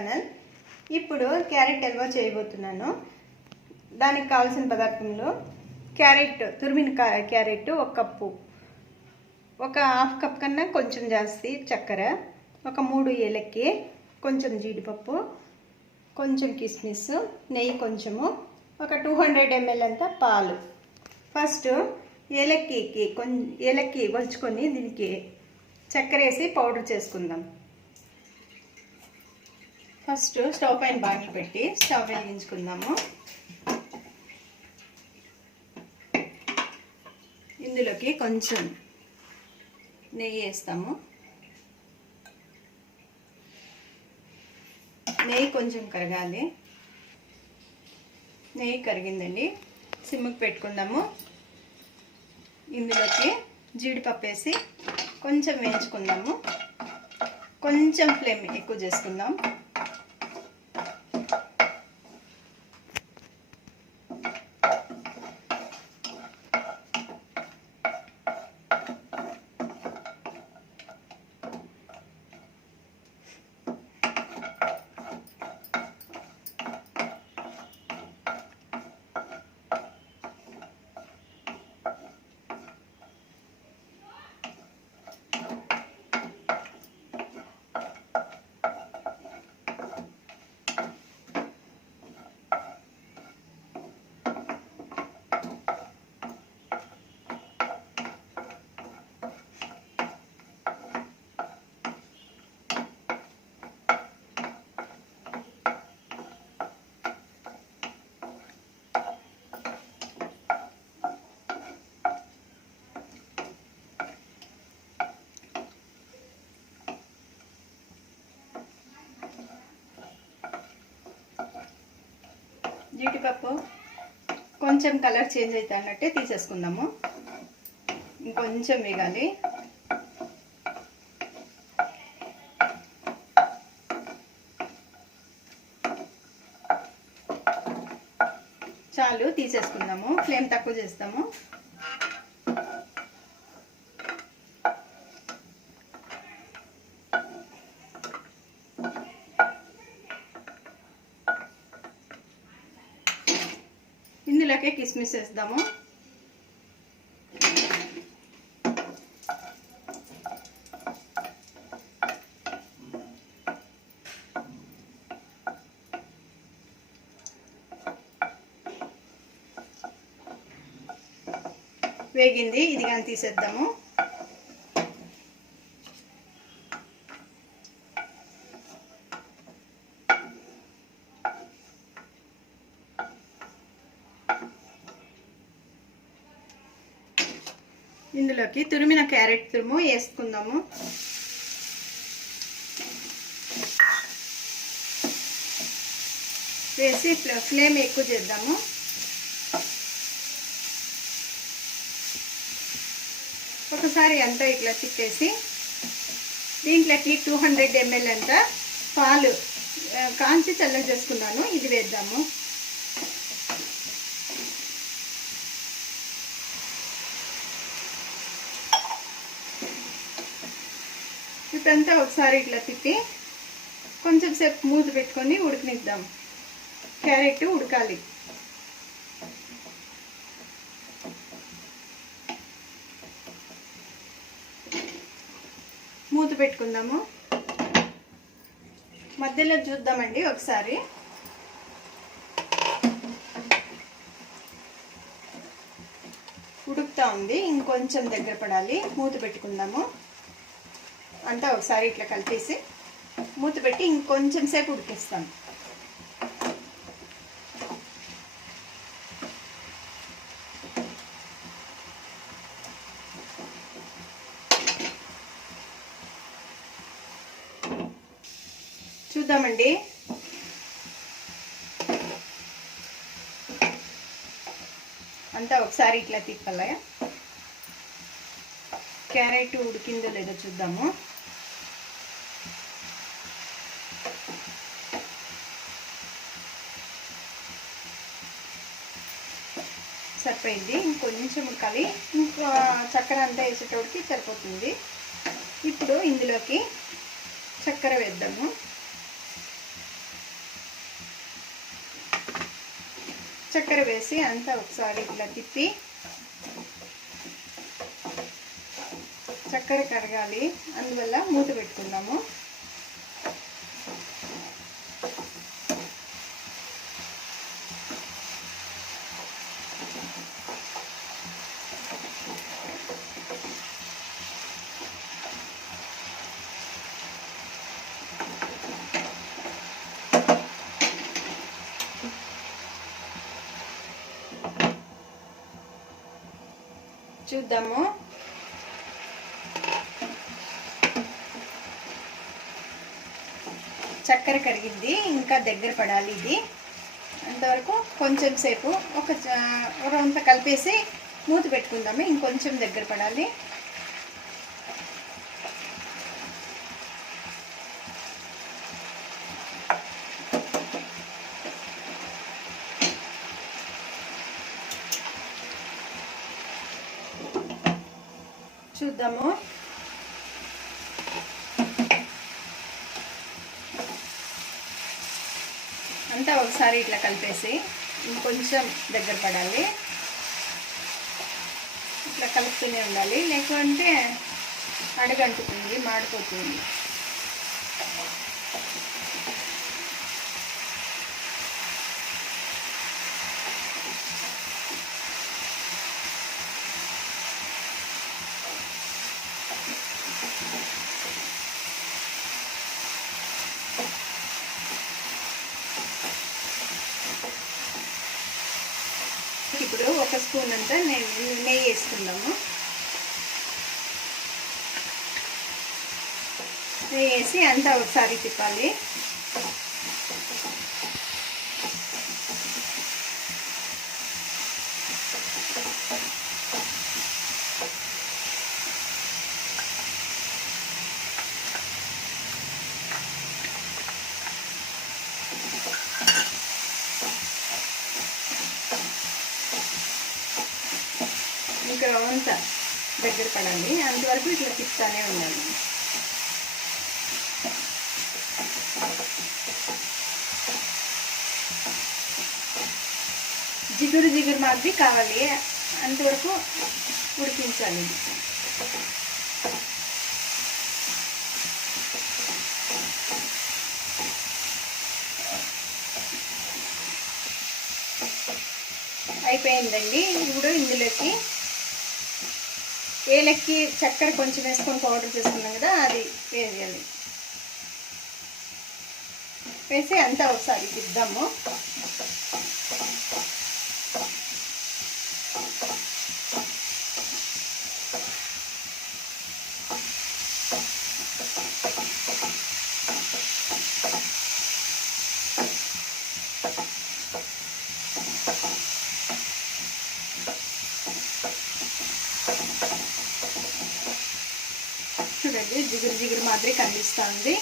Channel. ఇప్పుడు carrot halwa చేయబోతున్నాను. దానికి కావాల్సిన పదార్థములు: క్యారెట్, తురిమిన క్యారెట్ 1 కప్పు, ఒక హాఫ్ కప్ కన్నా కొంచెం జాస్తి చక్కెర, ఒక 3 ఏలక్కి, కొంచెం జీడిపప్పు, కొంచెం కిస్మిస్, నెయ్యి కొంచెము, ఒక 200 ml అంత పాలు. ఫస్ట్ ఏలక్కి వలుచుకొని దీనికి చక్కెర వేసి పౌడర్ చేసుకుందాం. ఫస్ట్ స్టవ్ పైన బాండిల్ పెట్టి స్టవ్ వెలిగించుకుందాము. ఇందులోకి కొంచెం నెయ్యి వేస్తాము. నెయ్యి కొంచెం కరగాలి. నెయ్యి కరిగిందండి, సిమ్కి పెట్టుకుందాము. ఇందులోకి జీడిపప్పు వేసి కొంచెం వేయించుకుందాము. కొంచెం ఫ్లేమ్ ఎక్కువ చేసుకుందాం. జీడిపప్పు కొంచెం కలర్ చేంజ్ అవుతా అన్నట్టే తీసేసుకుందాము. ఇంకొంచెం వేగాలి. చాలు, తీసేసుకుందాము. ఫ్లేమ్ తక్కువ చేస్తాము. ఇందులోకి కిస్మిస్ వేద్దాము. వేగింది, ఇది కానీ తీసేద్దాము. ఇందులోకి తురిమిన క్యారెట్ తురుము వేసుకుందాము. వేసి ఫ్లేమ్ ఎక్కువ చేద్దాము. ఒకసారి అంతా ఇట్లా తిప్పేసి దీంట్లోకి 200 ml అంత పాలు కాంచి చల్ల చేసుకున్నాను, ఇది వేద్దాము. ఇప్పుడంతా ఒకసారి ఇట్లా తిప్పి కొంచెం సేపు మూత పెట్టుకొని ఉడకనిద్దాం. క్యారెట్ ఉడకాలి. మూత పెట్టుకుందాము. మధ్యలో చూద్దామండి ఒకసారి. ఉడుకుతా ఉంది, ఇంకొంచెం దగ్గర పడాలి. మూత పెట్టుకుందాము. అంతా ఒకసారి ఇట్లా కలిపేసి మూత పెట్టి ఇంకొంచెం సేపు ఉడికిస్తాం. చూద్దామండి. అంతా ఒకసారి ఇట్లా తిప్పాలి. క్యారెట్ ఉడికిందో లేదో చూద్దాము. సరిపోయింది, ఇంకొంచెం ఉడకాలి. ఇంకా చక్కెర అంతా వేసేటోడికి సరిపోతుంది. ఇప్పుడు ఇందులోకి చక్కెర వేద్దాము. చక్కెర వేసి అంతా ఒకసారి ఇట్లా తిప్పి చక్కెర కరగాలి, అందువల్ల మూత పెట్టుకుందాము. చూద్దాము. చక్కెర కరిగింది, ఇంకా దగ్గర పడాలి ఇది. అంతవరకు కొంచెం సేపు రౌంత కలిపేసి మూత పెట్టుకుందాము. ఇంకొంచెం దగ్గర పడాలి. చూద్దాము. అంతా ఒకసారి ఇట్లా కలిపేసి ఇంకొంచెం దగ్గర పడాలి. ఇట్లా కలుపుతూనే ఉండాలి, లేకుంటే అడుగంటుతుంది, మాడిపోతుంది. ఇప్పుడు ఒక స్పూన్ అంతా నెయ్యి వేసుకుందాము. నెయ్యి వేసి అంతా ఒకసారి తిప్పాలి. ఇంకా రవంతా దగ్గర పడాలి, అంతవరకు ఇట్లా తిప్పుతానే ఉండాలి. జిగురు జిగురు మాదిరి కావాలి, అంతవరకు ఉడికించాలి. అయిపోయిందండి. ఇప్పుడు ఇందులోకి ఏలక్కి చక్కెర కొంచెం వేసుకొని పౌడర్ చేసుకున్నాం కదా, అది వేయాలి. వేసి అంతా ఒకసారి తిద్దాము. చూడండి, జిగురు జిగురు మాదిరి కనిపిస్తుంది.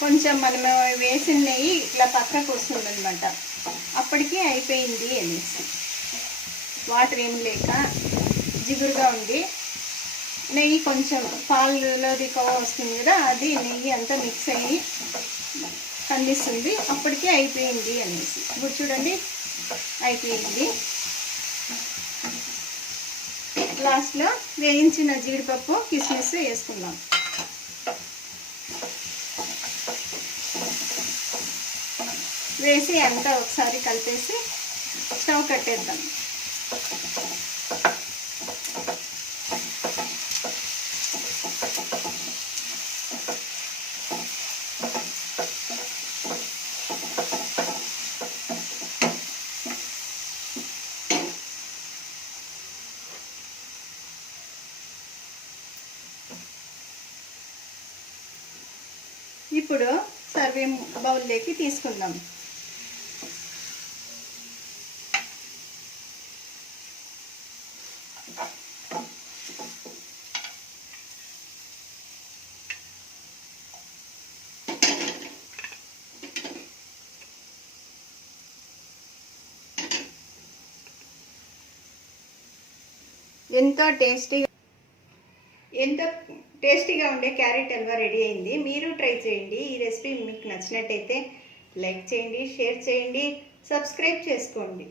కొంచెం మనం వేసిన నెయ్యి ఇట్లా పక్కకు వస్తుంది అనమాట. అప్పటికి అయిపోయింది అనేసి, వాటర్ ఏం లేక జిగురుగా ఉంది. నెయ్యి కొంచెం పాలులోది కవ వస్తుంది కదా, అది నెయ్యి అంతా మిక్స్ అయ్యి కనిపిస్తుంది. అప్పటికే అయిపోయింది అనేసి. ఇప్పుడు చూడండి, అయిపోయింది. లాస్ట్లో వేయించిన జీడిపప్పు కిస్మిస్ వేసుకుందాం. వేసి అంతా ఒకసారి కలిపేసి స్టవ్ కట్టేద్దాం. ఇప్పుడు సర్వింగ్ బౌల్లోకి తీసుకుందాం. ఎంతో టేస్టీగా ఉండే క్యారెట్ హల్వా రెడీ అయింది. మీరు ట్రై చేయండి. ఈ రెసిపీ మీకు నచ్చినట్టయితే లైక్ చేయండి, షేర్ చేయండి, సబ్స్క్రైబ్ చేసుకోండి.